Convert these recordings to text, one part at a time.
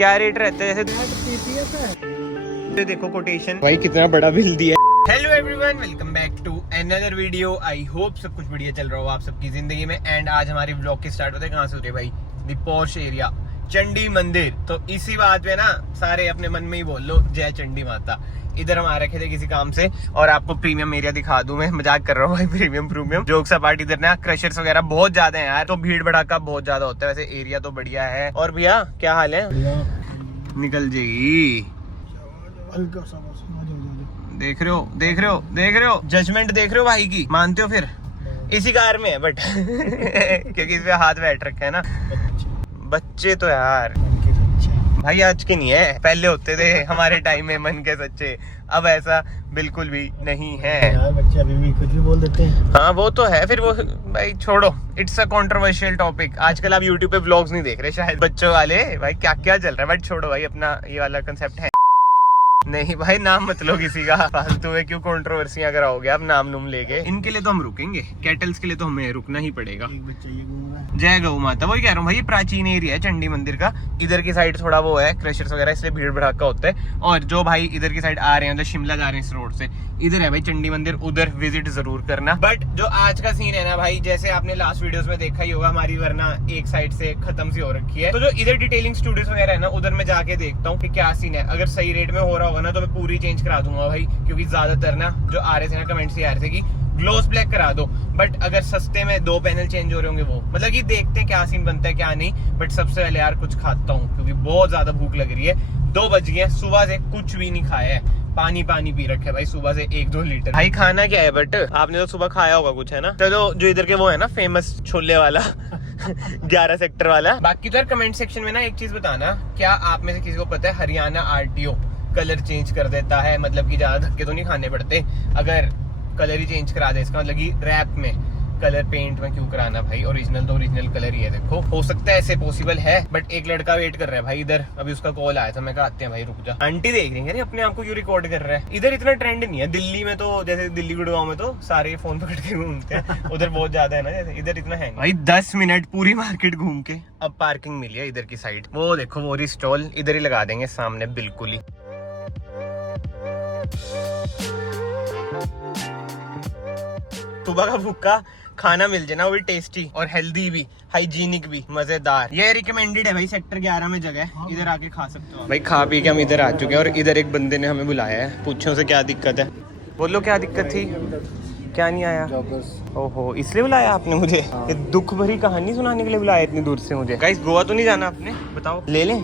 क्या रेट रहता है जैसे देखो कोटेशन भाई कितना बड़ा बिल दिया। Hello everyone, welcome back to another video. I hope सब कुछ बढ़िया चल रहा हो आप सबकी जिंदगी में। एंड आज हमारी व्लॉग की स्टार्ट होते हैं कहाँ से होते हैं भाई, दी पॉश एरिया चंडी मंदिर। तो इसी बात पे ना सारे अपने मन में ही बोल लो जय चंडी माता। इधर हम आ रखे थे किसी काम से और आपको प्रीमियम एरिया दिखा दूं। मैं मजाक कर रहा हूँ भाई, प्रीमियम जोक्स अपार्ट। इधर ना क्रशर्स वगैरह बहुत ज्यादा है यार, तो भीड़ भड़ाका बहुत ज्यादा होता है। वैसे एरिया तो बढ़िया है। और भैया क्या हाल है? निकल जाएगी। देख रहे हो जजमेंट देख रहे हो भाई की, मानते हो? फिर इसी कार में है बट क्योंकि इस पे हाथ बैठ रखे है ना। बच्चे तो यार भाई आज के नहीं है, पहले होते थे हमारे टाइम में मन के सच्चे। अब ऐसा बिल्कुल भी नहीं है यार, बच्चे अभी भी कुछ भी बोल देते हैं। हाँ वो तो है, फिर वो भाई छोड़ो, इट्स अ कंट्रोवर्शियल टॉपिक। आजकल आप यूट्यूब पे व्लॉग्स नहीं देख रहे शायद बच्चों वाले, भाई क्या क्या चल रहा है। बट छोड़ो भाई, अपना ये वाला कंसेप्ट है नहीं भाई। नाम मत लो किसी का, फालतू में क्यों कंट्रोवर्सियां कराओगे आप नाम नूम लेके। इनके लिए तो हम रुकेंगे, कैटल्स के लिए तो हमें रुकना ही पड़ेगा। एक बच्चा ये घूम रहा है। जय गौ माता, वही कह रहा हूँ भाई, ये प्राचीन एरिया है चंडी मंदिर का। इधर की साइड थोड़ा वो है क्रशर्स वगैरह, इसलिए भीड़ भड़ाका होता है। और जो भाई इधर की साइड आ रहे हैं, मतलब शिमला जा रहे हैं इस रोड से, इधर है भाई चंडी मंदिर, उधर विजिट जरूर करना। बट जो आज का सीन है ना भाई, जैसे आपने लास्ट वीडियोस में देखा ही होगा, हमारी वरना एक साइड से खत्म सी हो रखी है। तो जो इधर डिटेलिंग स्टूडियोस वगैरह है ना, उधर मैं जाके देखता हूँ कि क्या सीन है। अगर सही रेट में हो रहा होगा ना तो मैं पूरी चेंज करा दूंगा भाई, क्योंकि ज्यादातर ना जो आ रहे थे ना कमेंट्स ही आ रहे थे कि ग्लोस ब्लैक करा दो। बट अगर सस्ते में 2 पैनल चेंज हो रहे होंगे वो, मतलब कि देखते हैं क्या सीन बनता है क्या नहीं। बट सबसे पहले यार कुछ खाता हूँ क्योंकि बहुत ज्यादा भूख लग रही है। 2 बज गए, सुबह से कुछ भी नहीं खाया है, पानी पी रखे है भाई सुबह से 1-2 लीटर। भाई खाना क्या है? बट आपने तो सुबह खाया होगा कुछ, है ना? चलो जो इधर के वो है ना फेमस छोले वाला 11 सेक्टर वाला। बाकी तो यार कमेंट सेक्शन में ना एक चीज बताना, क्या आप में से किसी को पता है हरियाणा RTO कलर चेंज कर देता है? मतलब कि ज्यादा धक्के तो नहीं खाने पड़ते अगर कलर ही चेंज करा दे। इसका मतलब कि रैप में कलर पेंट में क्यों कराना भाई, ओरिजिनल तो ओरिजिनल कलर ही है। देखो हो सकता है ऐसे पॉसिबल है, बट एक लड़का वेट कर रहा है भाई इधर। अभी उसका कॉल आया था, मैं कहा आते हैं भाई, रुक जा। आंटी देख रही है अपने आप को क्यों रिकॉर्ड कर रहा है। इधर इतना ट्रेंड नहीं है। दिल्ली में तो जैसे दिल्ली गुड़गांव में तो सारे फोन पकड़ के घूमते हैं, उधर बहुत ज्यादा है ना, जैसे इधर इतना है भाई। 10 मिनट पूरी मार्केट घूम के अब पार्किंग मिली है इधर की साइड। वो देखो वो स्टॉल इधर ही लगा देंगे सामने बिल्कुल ही। सुबह का भूखा खाना मिल जाए ना, वो भी टेस्टी और हेल्दी भी, हाइजीनिक भी, मजेदार। ये रिकमेंडेड है भाई, सेक्टर 11 में जगह है, इधर आके खा सकते हो भाई। खा पी के हम इधर आ चुके हैं और इधर एक बंदे ने हमें बुलाया है। पूछो से क्या दिक्कत है, बोलो क्या दिक्कत थी? क्या नहीं आया? ओहो, इसलिए बुलाया आपने मुझे? ये दुख भरी कहानी सुनाने के लिए बुलाया इतनी दूर से मुझे? गाइस गोवा तो नहीं जाना आपने? बताओ ले लें?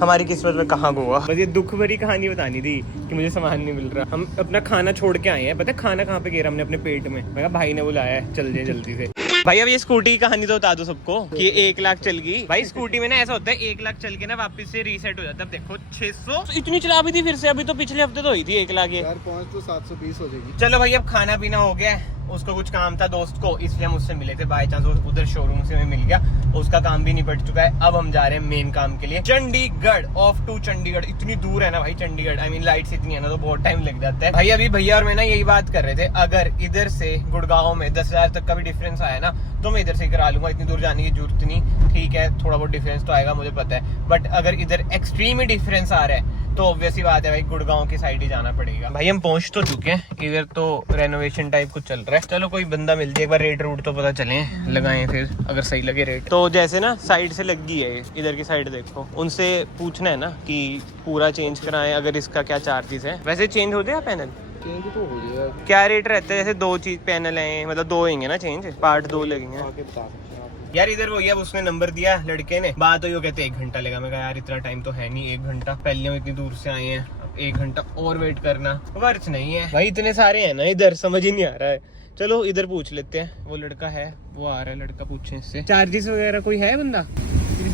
हमारी किस्मत में कहाँ गोवा। बस ये दुख भरी कहानी बतानी थी कि मुझे सामान नहीं मिल रहा। हम अपना खाना छोड़ के आए हैं, पता है खाना कहाँ पे गिरा हमने? अपने पेट में। मैं कहा भाई ने बुलाया है, चल जाए जल्दी से। भाई अब ये स्कूटी की कहानी तो बता दो सबको कि 1 लाख चल गई भाई। स्कूटी में ना ऐसा होता है 1 लाख चल के ना वापस से रीसेट हो जाता है। अब देखो 600 इतनी चला भी थी फिर से। अभी तो पिछले हफ्ते तो हुई थी 1 लाख यार, 5 तो 720 हो जाएगी। चलो भाई अब खाना पीना हो गया। उसको कुछ काम था दोस्त को, इसलिए हम उससे मिले थे। बाय चांस उधर शोरूम से हमें मिल गया, उसका काम भी निपट चुका है। अब हम जा रहे हैं मेन काम के लिए, चंडीगढ़। Of to Chandigarh. इतनी दूर है ना भाई चंडीगढ़, आई मीन लाइट्स इतनी है ना तो बहुत टाइम लग जाता है भाई। अभी भैया और मैं ना यही बात कर रहे थे, अगर इधर से गुड़गांव में 10,000 तक का भी डिफरेंस आया ना तो मैं इधर से करा लूंगा, इतनी दूर जाने की जरूरत नहीं। ठीक है थोड़ा बहुत डिफरेंस तो आएगा, मुझे पता है। बट अगर इधर एक्सट्रीम ही डिफरेंस आ रहा है तो ऑब्वियसली बात है भाई गुड़गांव की साइड ही जाना पड़ेगा। भाई हम पहुंच तो चुके हैं, इधर तो रेनोवेशन टाइप कुछ चल रहा है। चलो कोई बंदा मिल जाए, एक बार रेट रूट तो पता चले, लगाएं फिर अगर सही लगे रेट। तो जैसे ना साइड से लग गई है इधर की साइड, देखो उनसे पूछना है ना कि पूरा चेंज कराएं, अगर इसका क्या चार्जेस है। वैसे चेंज हो जाए पैनल? चेंज तो हो जाएगा। क्या रेट रहता है? जैसे 2 चीज पैनल है, मतलब 2 होंगे ना चेंज, पार्ट 2 लगेंगे। आके बता सकते हैं आप। यार इधर वही, अब उसने नंबर दिया लड़के ने, बात हुई, वो कहते 1 घंटा लेगा। मैं कहा यार इतना टाइम तो है नहीं 1 घंटा, पहले हम इतनी दूर से आए हैं, अब 1 घंटा और वेट करना वर्थ नहीं है भाई। इतने सारे हैं ना इधर, समझ ही नहीं आ रहा है। चलो इधर पूछ लेते हैं, वो लड़का है वो आ रहा है, लड़का पूछे इससे चार्जेस वगैरह कोई है बंदा?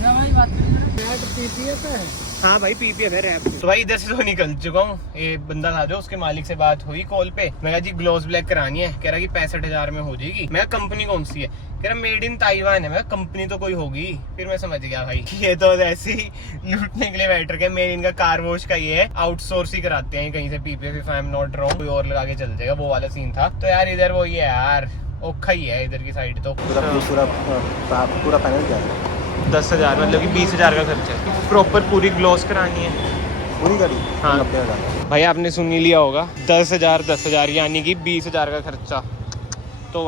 भाई बात PPF है। हाँ भाई PPF है रैप। तो भाई इधर से तो निकल चुका हूँ। ये बंदा था जो, उसके मालिक से बात हुई कॉल पे। मैं कहा जी ग्लोस ब्लैक करानी है, कह रहा कि 65,000 में हो जाएगी। मैं कंपनी कौन सी है? कह रहा मेड इन ताइवान है। मैं कंपनी तो कोई होगी। फिर मैं समझ गया भाई ये तो ऐसे ही लूटने के लिए बैठ रखे। मेड इनका कार वॉश का ये है, आउटसोर्स ही कराते हैं कहीं से PPF, if I am not wrong. कोई और लगा के चल जाएगा, वो वाला सीन था। तो यार इधर वो ये यार औखा ही है इधर की साइड तो। पूरा पैनल क्या है? 10,000 मतलब कि 20,000 का खर्चा है। प्रॉपर पूरी ग्लॉस करानी है पूरी गाड़ी हाँ 90,000 भाई, आपने सुन ही लिया होगा 10,000 यानी कि 20,000 का खर्चा। तो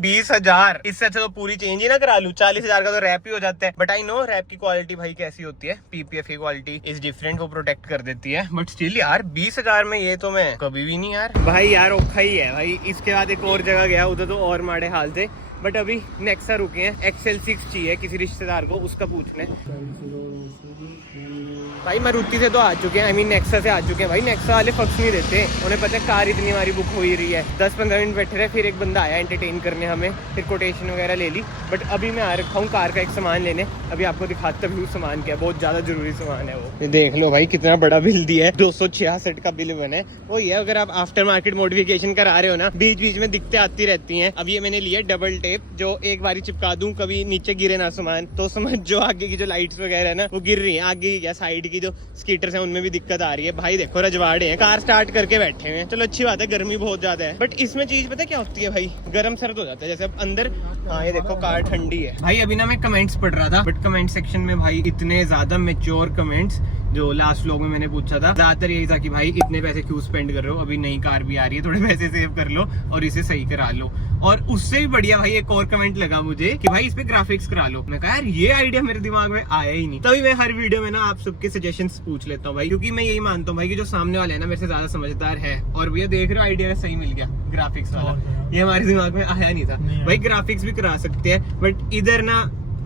20,000, इससे अच्छा तो पूरी चेंज ही ना करा लूं। 40,000 का तो रैप ही हो जाता है। बट आई नो रैप की क्वालिटी भाई कैसी होती है, पीपीएफ की क्वालिटी इज डिफरेंट, वो प्रोटेक्ट कर देती है। बट स्टिल यार 20,000 में ये तो मैं कभी भी नहीं यार भाई यार औखा ही है भाई। इसके बाद एक और जगह गया, उधर तो और माड़े हाल थे। बट अभी नेक्सा रुके हैं, XL6 चाहिए किसी रिश्तेदार को, उसका पूछने। भाई मारुति से तो आ चुके हैं, आई मीन नेक्सा से आ चुके हैं भाई। नेक्सा वाले फक्स नहीं देते, उन्हें पता है कार इतनी हमारी बुक हो ही रही है। 10-15 मिनट बैठे रहे, फिर एक बंदा आया एंटरटेन करने हमें, फिर कोटेशन वगैरह ले ली। बट अभी मैं आ रखा हूँ कार का एक सामान लेने, अभी आपको दिखाता भी हूँ सामान क्या है, बहुत ज्यादा जरूरी सामान है वो। ये देख लो भाई कितना बड़ा बिल दिया है, 266 का बिल बना है। वो ये अगर आप आफ्टर मार्केट मॉडिफिकेशन करा रहे हो ना, बीच बीच में दिक्कतें आती रहती हैं। अब ये मैंने लिया डबल टेप, जो एक बारी चिपका दूं कभी नीचे गिरे ना सामान, तो समझ जो आगे की जो लाइट्स वगैरह है ना वो गिर रही है, आगे की क्या साइड की जो स्कीटर्स हैं उनमें भी दिक्कत आ रही है। भाई देखो रजवाड़े हैं, कार स्टार्ट करके बैठे हुए हैं। चलो अच्छी बात है, गर्मी बहुत ज्यादा है, बट इसमें चीज पता क्या होती है भाई, गर्म सर्द हो जाता है। जैसे अब अंदर हाँ ये देखो कार ठंडी है भाई। अभी ना मैं कमेंट्स पढ़ रहा था, बट कमेंट सेक्शन में भाई इतने ज्यादा मेच्योर कमेंट्स, जो लास्ट व्लॉग में मैंने पूछा था, ज्यादातर यही था कि भाई इतने पैसे क्यों स्पेंड कर रहे हो, अभी नई कार भी आ रही है, थोड़े पैसे सेव कर लो और इसे सही करा लो। और उससे भी बढ़िया भाई एक और कमेंट लगा मुझे कि भाई इस पे ग्राफिक्स करा लो। मैं कहा यार ये आइडिया मेरे दिमाग में आया ही नहीं। तभी मैं हर वीडियो में ना आप सबके सजेशंस पूछ लेता हूँ भाई, क्योंकि मैं यही मानता हूँ भाई कि जो सामने वाले है ना मेरे से ज्यादा समझदार है। और भैया देख रहे हो आइडिया सही मिल गया ग्राफिक्स वाला, ये हमारे दिमाग में आया नहीं था भाई। ग्राफिक्स भी करा सकते हैं, बट इधर ना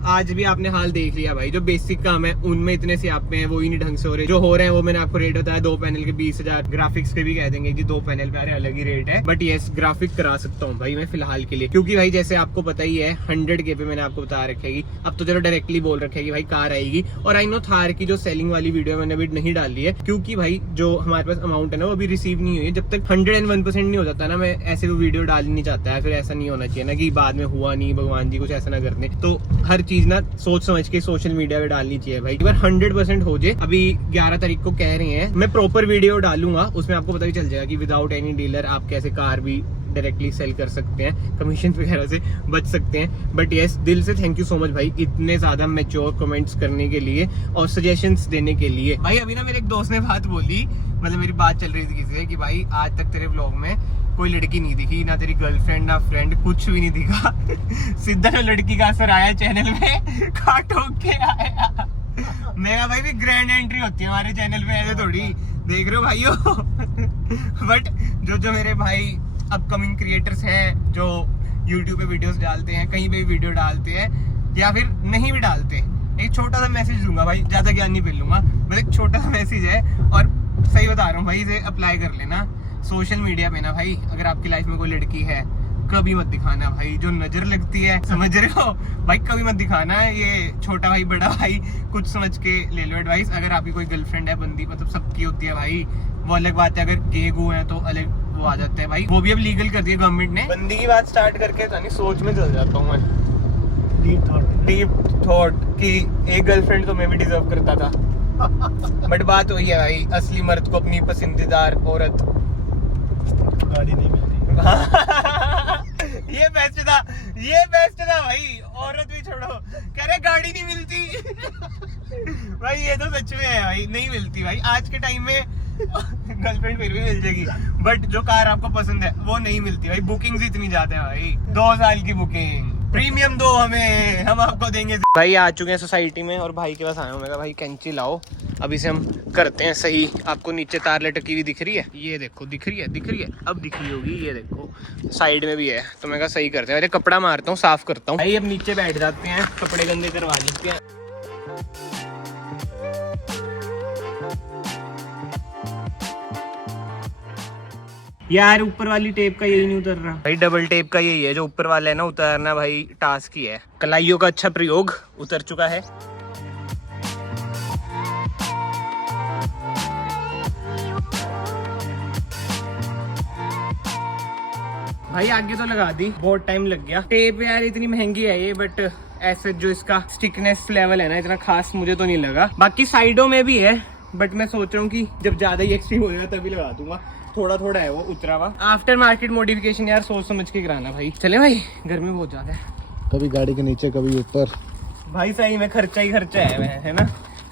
आज भी आपने हाल देख लिया भाई, जो बेसिक काम है उनमें इतने से आप हैं वो ही नहीं ढंग से हो रहे। जो हो रहे हैं वो मैंने आपको रेट बताया, 2 पैनल के 20,000। ग्राफिक्स के भी कह देंगे कि 2 पैनल पे अलग ही रेट है, बट यस ग्राफिक करा सकता हूँ भाई मैं फिलहाल के लिए। क्योंकि भाई जैसे आपको पता ही है 100K पे मैंने आपको बता रखेगी, अब तो चलो डायरेक्टली बोल रखेगी भाई कार आएगी। और आई नो थार की जो सेलिंग वाली वीडियो मैंने अभी नहीं डाली है, क्योंकि भाई जो हमारे पास अमाउंट है ना वो अभी रिसीव नहीं हुई है। जब तक 101% नहीं हो जाता ना, मैं ऐसे वो वीडियो डाल नहीं चाहता है। फिर ऐसा नहीं होना चाहिए ना कि बाद में हुआ नहीं, भगवान जी कुछ ऐसा ना करने। तो हर चीज ना सोच समझ के सोशल मीडिया पे डालनी चाहिए भाई। एक बार 100% हो जाए, अभी 11 तारीख को कह रहे हैं, मैं प्रॉपर वीडियो डालूंगा, उसमें आपको पता भी चल जाएगा कि विदाउट एनी डीलर आप कैसे कार भी डायरेक्टली सेल कर सकते हैं, कमीशन वगैरह से बच सकते हैं। बट यस दिल से थैंक यू सो मच भाई इतने ज्यादा मैच्योर कमेंट्स करने के लिए और सजेशंस देने के लिए। भाई अभी ना मेरे एक दोस्त ने बात बोली, मतलब मेरी बात चल रही थी किसी से कि भाई आज तक तेरे व्लॉग में कोई लड़की नहीं दिखी, ना तेरी गर्लफ्रेंड ना फ्रेंड, कुछ भी नहीं दिखा। सीधा जो लड़की का असर आया चैनल में, काटो के आया। मेरा भाई भी ग्रैंड एंट्री होती है हमारे चैनल में, ऐसे थोड़ी देख रहे हो भाइयों। बट जो मेरे भाई अपकमिंग क्रिएटर्स हैं जो यूट्यूब पे वीडियोस डालते हैं, कहीं पे भी वीडियो डालते हैं या फिर नहीं भी डालते, एक छोटा सा मैसेज दूंगा भाई, ज्यादा ज्ञान नहीं मिल लूंगा, बस एक छोटा सा मैसेज है। और सही बता रहा हूँ भाई, इसे अप्लाई कर लेना सोशल मीडिया पे ना भाई। अगर आपकी लाइफ में कोई लड़की है, कभी मत दिखाना भाई, जो नजर लगती है समझ रहे हो भाई, कभी मत दिखाना है। ये छोटा भाई बड़ा भाई कुछ समझ के ले लो एडवाइस। अगर आपकी कोई गर्लफ्रेंड है, बंदी मतलब सबकी होती है भाई, वो अलग बात है। अगर गे गो है तो अलग वो आ जाते हैं भाई, वो भी अब लीगल कर दिया गवर्नमेंट ने। बंदी की बात स्टार्ट करके तो सोच में चल जाता हूँ मैं, डीप थॉट कि एक गर्लफ्रेंड तो मैं भी डिजर्व करता था। बट बात वही है भाई, असली मर्द को अपनी पसंदीदार औरत गाड़ी नहीं मिलती। ये बेस्ट था भाई। औरत भी छोड़ो, कह रहे गाड़ी नहीं मिलती। भाई ये तो सच में है भाई, नहीं मिलती भाई आज के टाइम में। गर्लफ्रेंड फिर भी मिल जाएगी, बट जो कार आपको पसंद है वो नहीं मिलती भाई। बुकिंग इतनी ज्यादा है भाई, 2 साल की बुकिंग, प्रीमियम दो हमें, हम आपको देंगे। भाई आ चुके हैं सोसाइटी में और भाई के पास आया हूँ। मैं कहा भाई कैंची लाओ, अब इसे हम करते हैं सही। आपको नीचे तार लटकी हुई दिख रही है, ये देखो दिख रही है, अब दिख रही होगी, ये देखो साइड में भी है। तो मैं कहा सही करते हैं, अरे कपड़ा मारता हूँ, साफ करता हूँ भाई। अब नीचे बैठ जाते हैं, कपड़े गंदे करवा लेते हैं। यार ऊपर वाली टेप का यही नहीं उतर रहा भाई, डबल टेप का यही है जो ऊपर वाला है ना, उतारना भाई टास्क ही है। कलाइयों का अच्छा प्रयोग, उतर चुका है। भाई आगे तो लगा दी, बहुत टाइम लग गया। टेप यार इतनी महंगी है ये, बट ऐसे जो इसका स्टिकनेस लेवल है ना, इतना खास मुझे तो नहीं लगा। बाकी साइडों में भी है, बट मैं सोच रहा हूँ कि जब ज्यादा ही एक्सट्रीम हो जाएगा तभी लगा दूंगा। थोड़ा थोड़ा है वो उतरा हुआ। आफ्टर मार्केट मॉडिफिकेशन यार सोच समझ के कराना भाई। चले भाई, गर्मी बहुत ज्यादा है। कभी गाड़ी के नीचे, कभी ऊपर, भाई सही में खर्चा ही खर्चा है ना।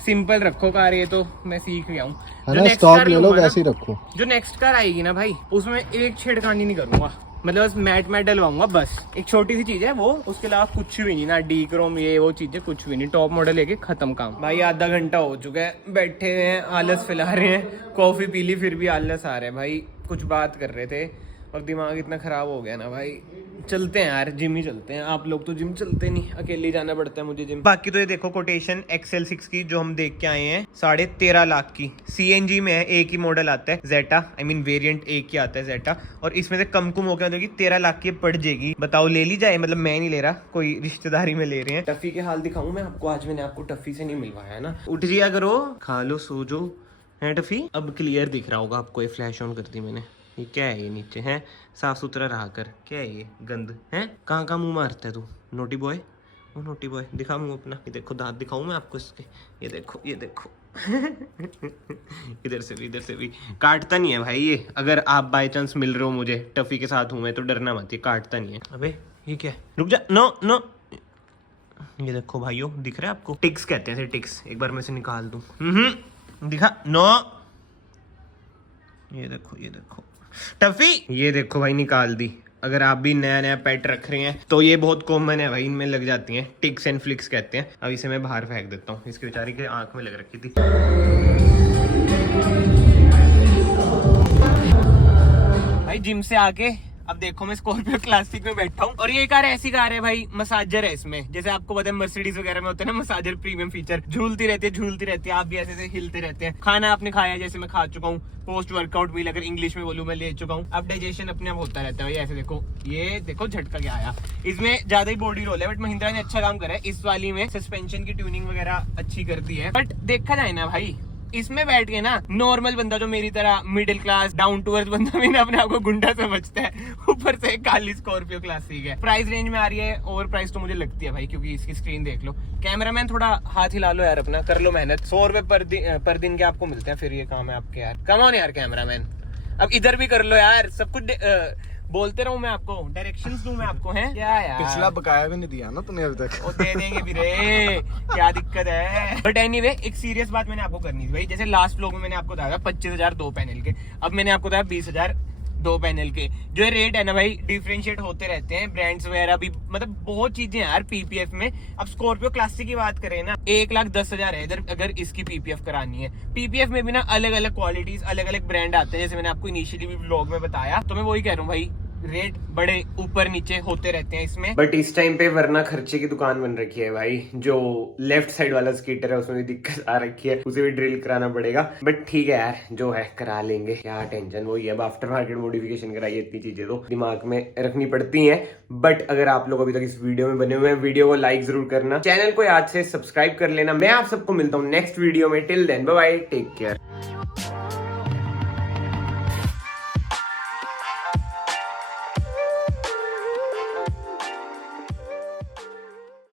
सिंपल रखो कार, ये तो मैं सीख गया हूँ। है ना, स्टॉक ले लो वैसे ही रखो। जो नेक्स्ट कार आएगी ना भाई, उसमें एक छेड़खानी नहीं करूंगा, मतलब बस मैट डलवाऊंगा बस। एक छोटी सी चीज है वो, उसके अलावा कुछ भी नहीं ना, डी क्रोम ये वो चीजें कुछ भी नहीं। टॉप मॉडल लेके खत्म काम। भाई आधा घंटा हो चुका है, बैठे हुए हैं, आलस फैला रहे हैं। कॉफी पी ली फिर भी आलस आ रहा है भाई। कुछ बात कर रहे थे और दिमाग इतना खराब हो गया ना भाई। चलते हैं यार, जिम ही चलते हैं। आप लोग तो जिम चलते नहीं, अकेले ही जाना पड़ता है मुझे जिम। बाकी तो ये देखो कोटेशन XL6 की जो हम देख के आए हैं 13.5 लाख की। CNG में है, एक ही मॉडल आता है जेटा, आई मीन वेरिएंट एक ही आता है जेटा। और इसमें से कम होकर मतलब कि 13 लाख की पड़ जाएगी। बताओ ले ली जाए? मतलब मैं नहीं ले रहा, कोई रिश्तेदारी में ले रहे हैं। टफी के हाल दिखाऊं मैं आपको? आज मैंने आपको टफी से नहीं मिलवाया है ना। उठ जिया करो, खा लो, सो जो है टफी। अब क्लियर दिख रहा होगा आपको, ये फ्लैश ऑन कर दी मैंने। ये क्या है? ये नीचे है, साफ सुथरा रहा कर। क्या है ये गंद है? कहाँ मुंह मारता है तू नोटी बॉय? वो नोटी बॉय, दिखा मुंह अपना। ये देखो दांत दिखाऊं मैं आपको इसके, ये देखो ये देखो। इधर से भी काटता नहीं है भाई ये। अगर आप बाय चांस मिल रहे हो मुझे, टफी के साथ हूं मैं, तो डरना मत, ये काटता नहीं है। अबे ये क्या है? रुक जा, नो नो। ये देखो भाइयों, दिख रहा है आपको? टिक्स कहते हैं, टिक्स। एक बार मैं इसे निकाल दूं। दिखा, नो। ये देखो टफी, ये देखो भाई, निकाल दी। अगर आप भी नया पेट रख रहे हैं तो ये बहुत कॉमन है भाई, इनमें लग जाती हैं, टिक्स एंड फ्लिक्स कहते हैं। अब इसे मैं बाहर फेंक देता हूँ, इसकी बेचारी के आंख में लग रखी थी। भाई जिम से आके अब देखो मैं स्कॉर्पियो क्लासिक में बैठा हूँ, और ये कार ऐसी कार है भाई, मसाजर है इसमें। जैसे आपको पता है मर्सिडीज वगैरह में होते हैं ना मसाजर प्रीमियम फीचर, झूलती रहती है, आप भी ऐसे हिलते रहते हैं। खाना आपने खाया, जैसे मैं खा चुका हूँ। पोस्ट वर्कआउट मील अगर इंग्लिश में बोलूं मैं ले चुका हूँ। अब डाइजेशन अपने आप होता रहता है भाई। ऐसे देखो, ये देखो झटका क्या आया। इसमें ज्यादा ही बॉडी रोल है, बट महिंद्रा ने अच्छा काम करा है। इस वाली में सस्पेंशन की ट्यूनिंग वगैरह अच्छी कर दी है। बट देखा जाए ना भाई, इसमें बैठ के ना नॉर्मल बंदा जो मेरी तरह middle class down to earth बंदा भी ना अपने आप को गुंडा समझता है, ऊपर से काली स्कॉर्पियो क्लासिक है। प्राइस रेंज में आ रही है, ओवर प्राइस तो मुझे लगती है भाई, क्योंकि इसकी स्क्रीन देख लो। कैमरामैन थोड़ा हाथ हिला लो यार अपना, कर लो मेहनत। 100 रुपए पर दिन के आपको मिलते हैं, फिर ये काम है आपके यार। कम ऑन यार कैमरामैन, अब इधर भी कर लो यार। सब कुछ बोलते रहूं मैं आपको, डायरेक्शंस दूं मैं आपको, हैं क्या यार? पिछला बकाया भी नहीं दिया ना तूने अभी तक। वो दे देंगे भी रे, क्या दिक्कत है? बट एनीवे, एक सीरियस बात मैंने आपको करनी थी भाई। जैसे लास्ट व्लॉग में मैंने आपको बताया 25,000 2 पैनल के, अब मैंने आपको बताया 20,000 2 पैनल के। जो ये रेट है ना भाई, डिफरेंशिएट होते रहते हैं, ब्रांड्स वगैरह भी, मतलब बहुत चीजें यार पीपीएफ में। अब स्कॉर्पियो क्लासिक की बात करें ना, 1,10,000 है इधर, अगर इसकी पीपीएफ करानी है। पीपीएफ में भी ना अलग अलग क्वालिटीज, अलग अलग ब्रांड आते हैं, जैसे मैंने आपको इनिशियली भी व्लॉग में बताया। तो मैं वही कह रहा हूँ भाई, रेट बड़े ऊपर नीचे होते रहते हैं इसमें। बट इस टाइम पे वरना खर्चे की दुकान बन रखी है भाई। जो लेफ्ट साइड वाला स्कीटर है उसमें भी दिक्कत आ रखी है, उसे भी ड्रिल कराना पड़ेगा। बट ठीक है यार, जो है करा लेंगे, क्या टेंशन। वो ये अब आफ्टर मार्केट मॉडिफिकेशन कराइए, इतनी चीजें तो दिमाग में रखनी पड़ती हैं। बट अगर आप लोग अभी तक इस वीडियो में बने हुए हैं, वीडियो को लाइक जरूर करना, चैनल को याद से सब्सक्राइब कर लेना। मैं आप सबको मिलता हूँ नेक्स्ट वीडियो में। Till then bye bye, take care.